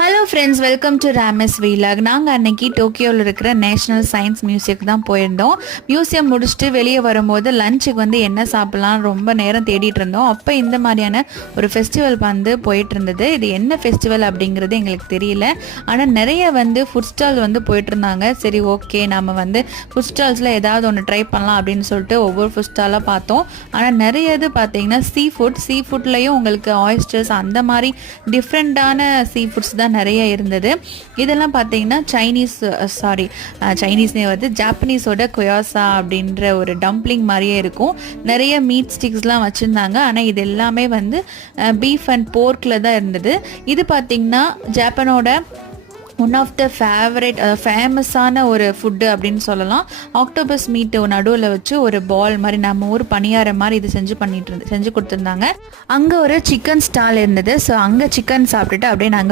Hello friends, welcome to Rama's vlog. நாங்கள் அன்னைக்கு டோக்கியோவில் இருக்கிற நேஷ்னல் சயின்ஸ் மியூசியத்துக்கு தான் போயிருந்தோம். மியூசியம் முடிச்சுட்டு வெளியே வரும்போது லஞ்சுக்கு என்ன சாப்பிட்லாம் ரொம்ப நேரம் தேடிட்டு இருந்தோம். அப்போ இந்த மாதிரியான ஒரு ஃபெஸ்டிவல் போயிட்டு இருந்தது. இது என்ன ஃபெஸ்டிவல் அப்படிங்கிறது எங்களுக்கு தெரியல. ஆனால் நிறைய ஃபுட் ஸ்டால் போயிட்டு இருந்தாங்க. சரி, ஓகே, நம்ம ஃபுட் ஸ்டால்ஸில் ஏதாவது ஒன்று ட்ரை பண்ணலாம் அப்படின்னு சொல்லிட்டு ஒவ்வொரு ஃபுட் ஸ்டாலாக பார்த்தோம். ஆனால் நிறைய இது பார்த்தீங்கன்னா சீ ஃபுட்லேயும் உங்களுக்கு ஆயிஸ்டர்ஸ் அந்த மாதிரி டிஃப்ரெண்ட்டான சீ ஃபுட்ஸ் தான் நிறைய இருந்தது. இதெல்லாம் பார்த்தீங்கன்னா சைனீஸ்னே ஜாப்பனீஸோட கொயாசா அப்படின்ற ஒரு டம்ப்ளிங் மாதிரியே இருக்கும். நிறைய மீட் ஸ்டிக்ஸ்லாம் வச்சுருந்தாங்க. ஆனால் இது எல்லாமே பீஃப் அண்ட் போர்க்கில் தான் இருந்தது. இது பார்த்தீங்கன்னா ஜப்பானோட ஒன் ஆஃப் த ஃபேமஸான ஒரு ஃபுட்டு அப்படின்னு சொல்லலாம். ஆக்டோபஸ் மீட்டு நடுவில் வச்சு ஒரு பால் மாதிரி நம்ம ஊர் பணியார மாதிரி இது செஞ்சு கொடுத்துருந்தாங்க. அங்கே ஒரு சிக்கன் ஸ்டால் இருந்தது. ஸோ அங்கே சிக்கன் சாப்பிட்டுட்டு அப்படியே நாங்கள்